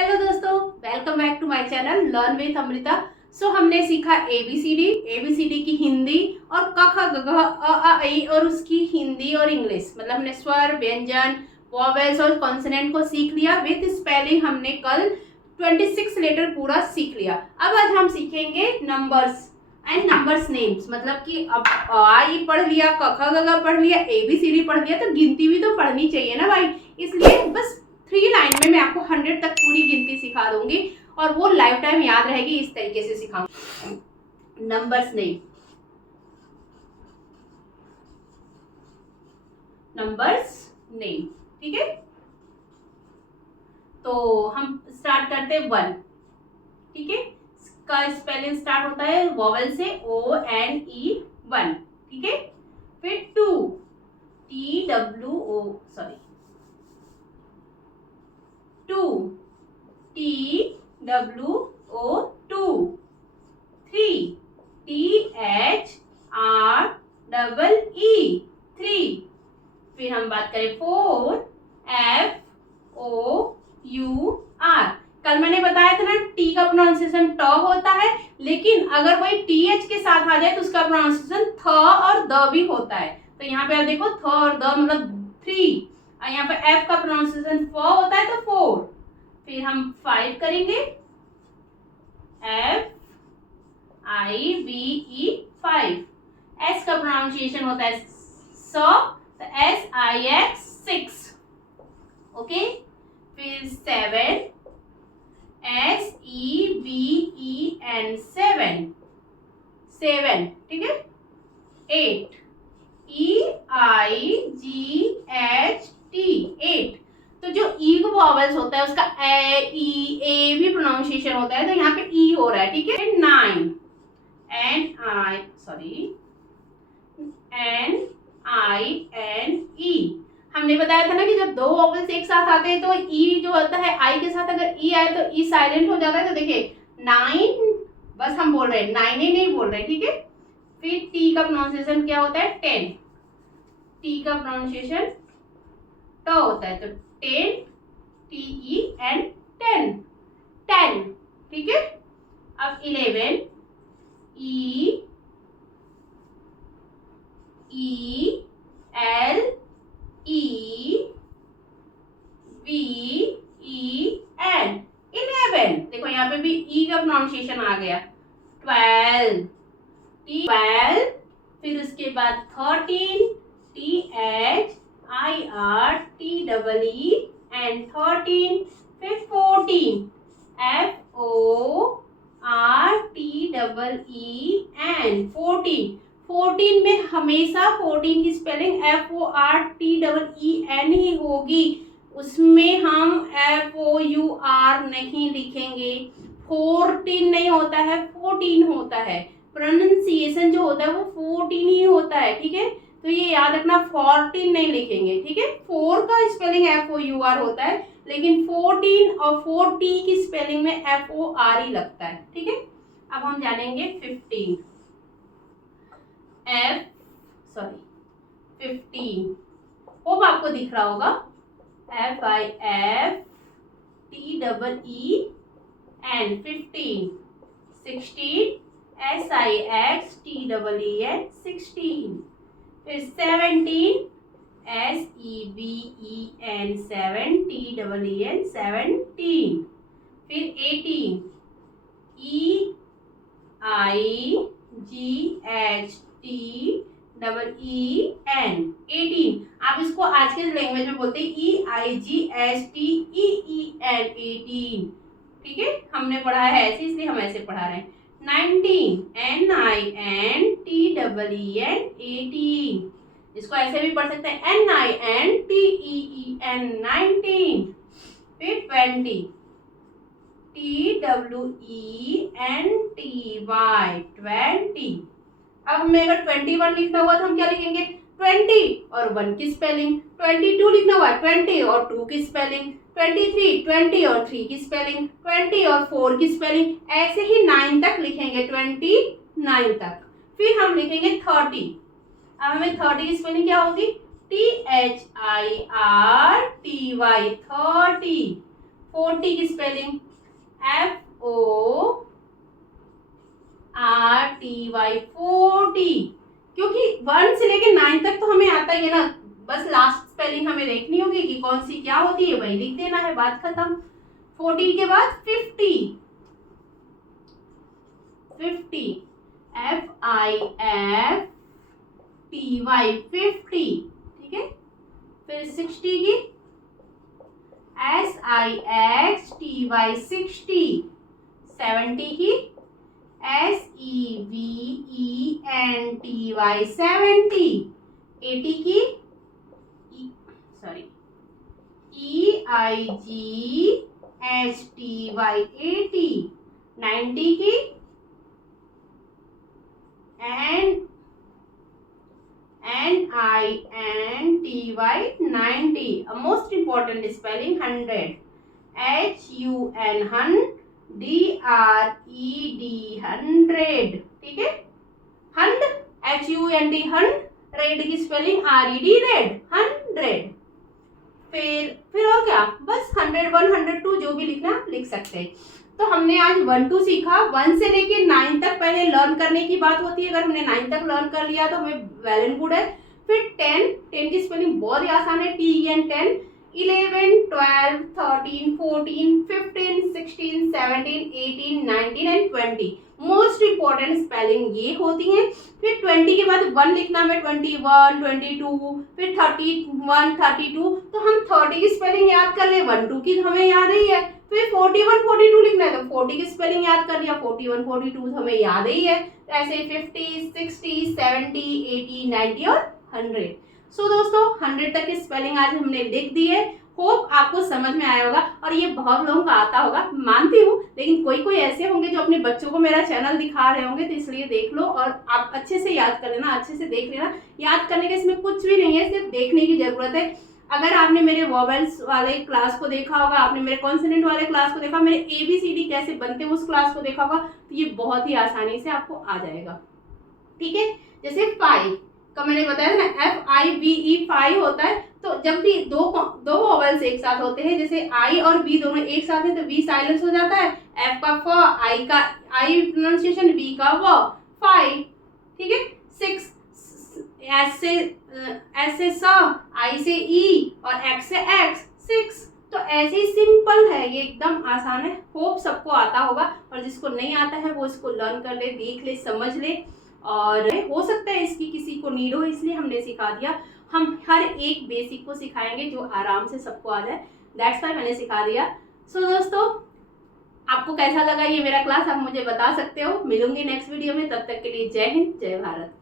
Hello दोस्तों, welcome back to my channel learn with Amrita. हमने सीखा एबीसीडी की हिंदी और क ख ग घ अ आ ई और उसकी हिंदी और इंग्लिश, मतलब हमने स्वर, व्यंजन, वॉवेल्स और कॉन्सोनेंट को सीख लिया विथ स्पेलिंग। हमने कल 26 लेटर पूरा सीख लिया। अब आज हम सीखेंगे नंबर्स एंड नंबर्स नेम्स, मतलब कि अब आ ई पढ़ लिया, क ख ग घ पढ़ लिया, एबीसीडी पढ़ लिया, तो गिनती भी तो पढ़नी चाहिए ना भाई। इसलिए बस 3 लाइन में मैं आपको 100 तक पूरी गिनती सिखा दूंगी और वो लाइफ टाइम याद रहेगी। इस तरीके से सिखाऊंगी। नंबर्स नेम, ठीक है। तो हम स्टार्ट करते हैं 1, ठीक है। इसका स्पेलिंग स्टार्ट होता है वॉवेल से, ONE 1, ठीक है। फिर 2, TWO, सॉरी 2, TWO 2, 3, THREE 3। फिर हम बात करें 4, FOUR। कल मैंने बताया था ना, टी का प्रोनाउंसिएशन ट होता है, लेकिन अगर वही TH के साथ आ जाए तो उसका प्रोनाउंसिएशन थ और द भी होता है। तो यहाँ पे आप देखो थ और द मतलब 3, और यहाँ पे F का प्रोनाउंसिएशन फ होता है तो 4। फिर हम 5 करेंगे, FIVE 5। S का प्रोनाउंसिएशन होता है स, तो SIX 6, ओके। फिर 7, SEVEN 7, 7, ठीक है। 8, EIGHT 8। तो जो ई को वॉवेल्स होता है उसका ए भी प्रोनाउंसिएशन होता है, तो यहाँ पे ई हो रहा है, ठीक है। 9, NINE। हमने बताया था ना कि जब दो वॉवेल्स एक साथ आते हैं तो ई जो होता है, आई के साथ अगर ई आए तो ई साइलेंट हो जाता है। तो देखिए 9, बस हम बोल रहे हैं 9 नहीं बोल रहे, ठीक है। फिर टी का प्रोनाउंसिएशन क्या होता है 10, टी का प्रोनाउंसिएशन ट होता है, तो 10, TEN 10, 10, ठीक है। अब 11, EELEVEN 11। देखो यहाँ पे भी ई का प्रोनाउंसिएशन आ गया। 12, फिर उसके बाद 13, THIRTEE एंड 13। फिर 14, FORTEEN 14। 14 में हमेशा 14 की स्पेलिंग FORTEEN ही होगी, उसमें हम FOUR नहीं लिखेंगे। 14 नहीं होता है, 14 होता है। प्रोनाउंसिएशन जो होता है वो 14 ही होता है, ठीक है। तो ये याद रखना, 14 नहीं लिखेंगे, ठीक है। 4 का स्पेलिंग FOUR होता है, लेकिन 14 और 4T की स्पेलिंग में FOR ही लगता है, ठीक है। अब हम जानेंगे 15। 15 होप आपको दिख रहा होगा, FIFTEEN 15। 16, SIXTEEN 16। फिर 17, SEVEN 17। फिर 18, EIGHTEEN 18। आप इसको आज के लैंग्वेज में बोलते हैं EIGHTEEN 18, ठीक है। हमने पढ़ा है ऐसे, इसलिए हम ऐसे पढ़ा रहे हैं। 19, NINTEEN 18। इसको ऐसे भी पढ़ सकते हैं NINTEEN 19। फिर 20, TWENTY 20। अब हमें अगर 21 लिखना हुआ तो हम क्या लिखेंगे, 20 और 1 की स्पेलिंग। 22 लिखना हुआ 20 और 2 की स्पेलिंग। 23 20 और 3 की स्पेलिंग। 20 और 4 की स्पेलिंग। ऐसे ही 9 तक लिखेंगे, 29 तक। फिर हम लिखेंगे 30। अब हमें 30 की स्पेलिंग क्या होगी, THIRTY 30। 40 की स्पेलिंग FORTY 40, क्योंकि 1 से लेके 9 तक तो हमें आता ही है ना, बस लास्ट स्पेलिंग हमें देखनी होगी कि कौन सी क्या होती है, वही लिख देना है, बात खत्म। 40 के बाद 50 FIFTY 50, ठीक है। फिर 60 की SIXTY 60, 70 की SEVENTY 70, 80 की EIGHTY 80, 90 की NINTY 90, most important spelling 100 HUN DRED 100, ठीक है। HUND HUND की स्पेलिंग RED रेड 100। फिर और क्या, बस 101 102 जो भी लिखना लिख सकते हैं। तो हमने आज 1 2 सीखा। 1 से लेके 9 तक पहले लर्न करने की बात होती है, अगर हमने 9 तक लर्न कर लिया तो हमें वेल एंड गुड है। फिर 10 की स्पेलिंग बहुत ही आसान है, TEN 10, 11 12 13 14 15 16 17 18 19 and 20 most important spelling ये होती हैं। फिर 20 के बाद 1 लिखना है, 21 22, फिर 31 32, तो हम 30 की स्पेलिंग याद कर ले, 1 2 की हमें याद ही है। फिर 41 42 लिखना है तो 40 की स्पेलिंग याद कर लिया, 41 42 हमें याद ही है। ऐसे 50 60 70 80 90 और 100। सो दोस्तों 100 तक की स्पेलिंग आज हमने लिख दी है। होप आपको समझ में आया होगा, और ये बहुत लोगों को आता होगा मानती हूँ, लेकिन कोई ऐसे होंगे जो अपने बच्चों को मेरा चैनल दिखा रहे होंगे, तो इसलिए देख लो और आप अच्छे से याद कर लेना, अच्छे से देख लेना। याद करने के इसमें कुछ भी नहीं है, सिर्फ देखने की जरूरत है। अगर आपने मेरे वोवेल्स वाले क्लास को देखा होगा, आपने मेरे कॉन्सोनेंट वाले क्लास को देखा, मेरे ABCD कैसे बनते हैं उस क्लास को देखा होगा, तो ये बहुत ही आसानी से आपको आ जाएगा, ठीक है। जैसे 5 का मैंने बताया था ना, FIVE 5 होता है। तो जब भी दो वोवेल्स एक साथ होते हैं, जैसे I और V दोनों एक साथ हैं, तो V साइलेंस हो जाता है, F का फ, I का I प्रोनाउंसिएशन, V का व, 5, ठीक है। 6 S से स, I से E और X से X, 6। तो ऐसे ही सिंपल है, ये एकदम आसान है। होप सबको आता होगा, और जिसको नहीं आता है वो इसको लर्न कर ले, देख ले, समझ ले, और हो सकता है इसकी किसी को नीड हो, इसलिए हमने सिखा दिया। हम हर एक बेसिक को सिखाएंगे जो आराम से सबको आ जाए, दैट्स व्हाई मैंने सिखा दिया। सो दोस्तों आपको कैसा लगा ये मेरा क्लास, आप मुझे बता सकते हो। मिलूंगी नेक्स्ट वीडियो में, तब तक के लिए जय हिंद जय भारत।